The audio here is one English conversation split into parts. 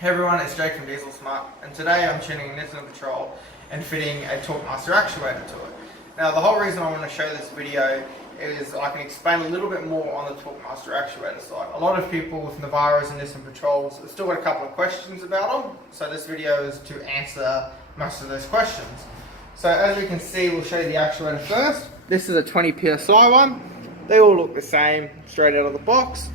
Hey everyone, it's Jake from Diesel Smart, and today I'm tuning Nissan Patrol and fitting a TorqueMaster actuator to it. Now the whole reason I want to show this video is I can explain a little bit more on the TorqueMaster actuator side. A lot of people with Navaros and Nissan Patrols have still got a couple of questions about them, so this video is to answer most of those questions. So as you can see, we'll show you the actuator first. This is a 20 PSI one. They all look the same, straight out of the box.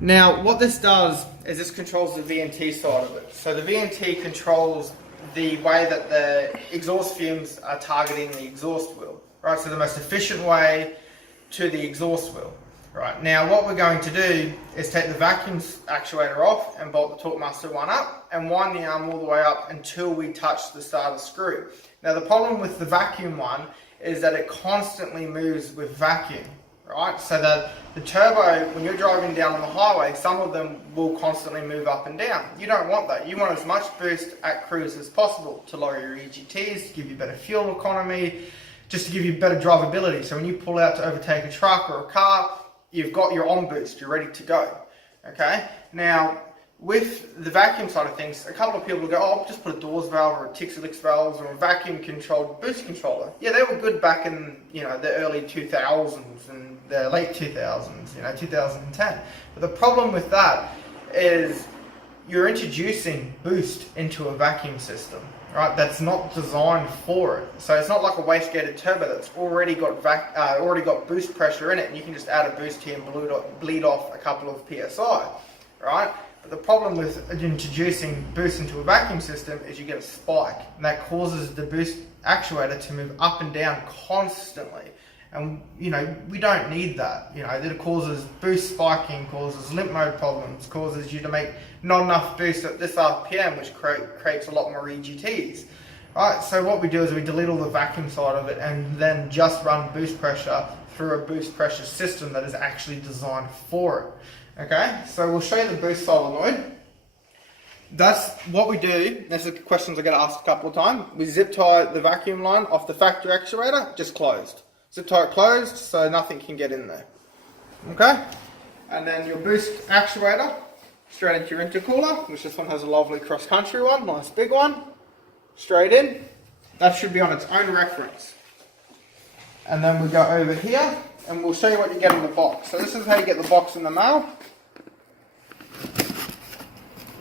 Now what this does is this controls the VNT side of it. So the VNT controls the way that the exhaust fumes are targeting the exhaust wheel, right? So the most efficient way to the exhaust wheel, right? Now what we're going to do is take the vacuum actuator off and bolt the TorqueMaster one up and wind the arm all the way up until we touch the starter screw. Now the problem with the vacuum one is that it constantly moves with vacuum. Right, so that the turbo, when you're driving down on the highway, some of them will constantly move up and down. You don't want that. You want as much boost at cruise as possible to lower your EGTs, to give you better fuel economy, just to give you better drivability. So when you pull out to overtake a truck or a car, you've got your on boost, you're ready to go. Okay, now with the vacuum side of things, a couple of people will go, oh, just put a doors valve or a Tixelix valve or a vacuum controlled boost controller. Yeah, they were good back in the early 2000s and the late 2000s, 2010. But the problem with that is you're introducing boost into a vacuum system, right? That's not designed for it. So it's not like a wastegated turbo that's already got boost pressure in it, and you can just add a boost here and bleed off a couple of PSI, right? But the problem with introducing boost into a vacuum system is you get a spike, and that causes the boost actuator to move up and down constantly. And we don't need that. It causes boost spiking, causes limp mode problems, causes you to make not enough boost at this RPM, which creates a lot more EGTs. Right, so what we do is we delete all the vacuum side of it and then just run boost pressure through a boost pressure system that is actually designed for it. Okay, so we'll show you the boost solenoid. That's what we do. This is questions I get asked a couple of times. We zip tie the vacuum line off the factory actuator, just closed. Zip tie it closed so nothing can get in there. Okay, and then your boost actuator straight into your intercooler, which this one has a lovely cross country one, nice big one. Straight in. That should be on its own reference. And then we go over here and we'll show you what you get in the box. So this is how you get the box in the mail.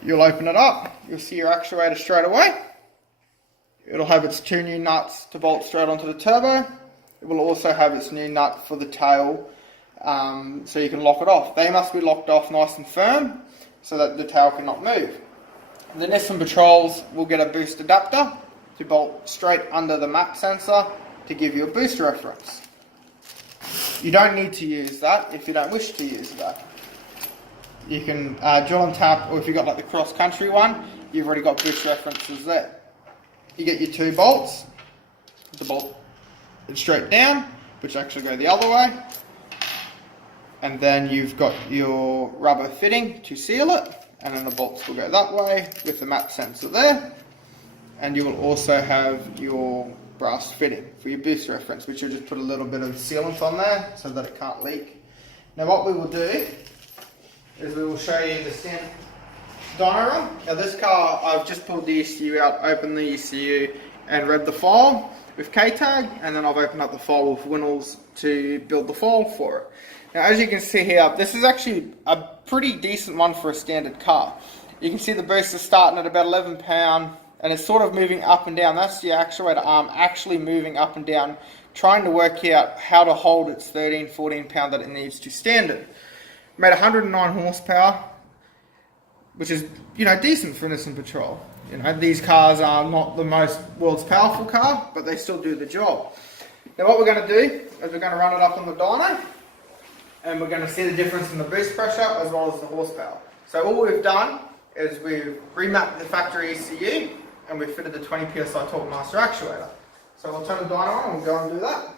You'll open it up, you'll see your actuator straight away. It'll have its two new nuts to bolt straight onto the turbo. It will also have its new nut for the tail, so you can lock it off. They must be locked off nice and firm so that the tail cannot move. The Nissan Patrols will get a boost adapter to bolt straight under the map sensor to give you a boost reference. You don't need to use that if you don't wish to use that. You can drill and tap, or if you've got like the cross country one, you've already got boost references there. You get your two bolts, the bolt straight down, which actually go the other way, and then you've got your rubber fitting to seal it, and then the bolts will go that way with the map sensor there, and you will also have your brass fitting for your boost reference, which you'll just put a little bit of sealant on there so that it can't leak. Now what we will do is we will show you the standard dyno run. Now this car, I've just pulled the ECU out, opened the ECU and read the file with K-Tag, and then I've opened up the file with Winnels to build the file for it. Now as you can see here, this is actually a pretty decent one for a standard car. You can see the boost is starting at about 11 pound and it's sort of moving up and down. That's the actuator arm actually moving up and down, trying to work out how to hold its 13-14 pound that it needs to standard. Made 109 horsepower, which is decent for Nissan Patrol. These cars are not the most world's powerful car, but they still do the job. Now what we're going to do is we're going to run it up on the dyno, and we're going to see the difference in the boost pressure as well as the horsepower. So all we've done is we've remapped the factory ECU and we've fitted the 20 PSI TorqueMaster actuator. So we'll turn the dyno on and we'll go and do that.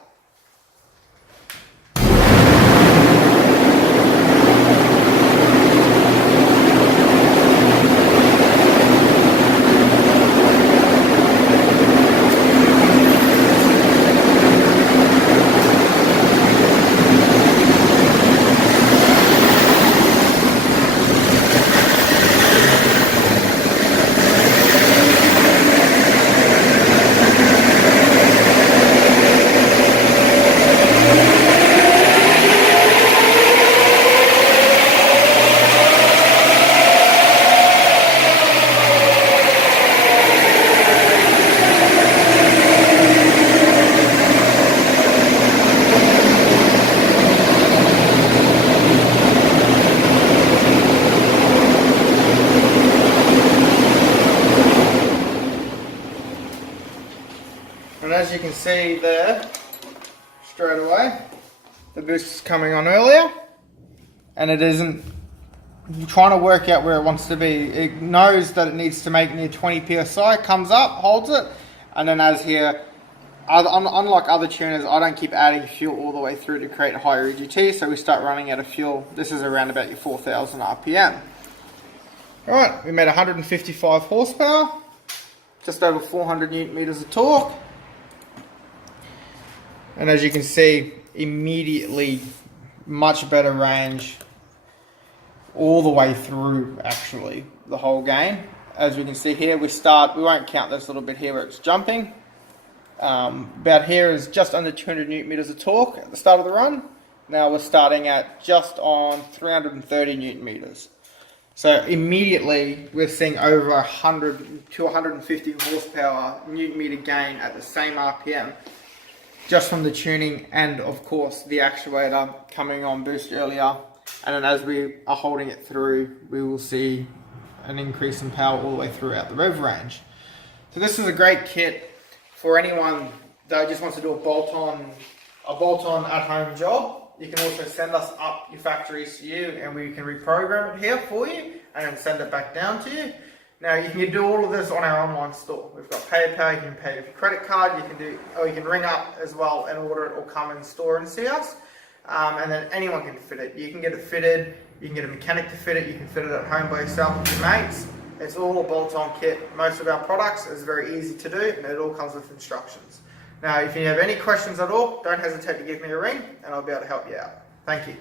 see there, straight away, the boost is coming on earlier, and it isn't trying to work out where it wants to be. It knows that it needs to make near 20 psi, comes up, holds it, and then as here, unlike other tuners, I don't keep adding fuel all the way through to create higher EGT, so we start running out of fuel. This is around about your 4,000 RPM. Alright, we made 155 horsepower, just over 400 Newton meters of torque, and as you can see, immediately much better range all the way through, actually, the whole game. As we can see here, we won't count this little bit here where it's jumping. About here is just under 200 Newton meters of torque at the start of the run. Now we're starting at just on 330 Newton meters. So immediately we're seeing over 100 to 150 horsepower Newton meter gain at the same RPM, just from the tuning and of course the actuator coming on boost earlier. And then as we are holding it through, we will see an increase in power all the way throughout the rev range. So this is a great kit for anyone that just wants to do a bolt-on at home job. You can also send us up your factory ECU and we can reprogram it here for you and then send it back down to you. Now you can do all of this on our online store. We've got PayPal, you can pay with your credit card, you can ring up as well and order it or come in store and see us. And then anyone can fit it. You can get it fitted, you can get a mechanic to fit it, you can fit it at home by yourself with your mates. It's all a bolt-on kit. Most of our products is very easy to do and it all comes with instructions. Now if you have any questions at all, don't hesitate to give me a ring and I'll be able to help you out. Thank you.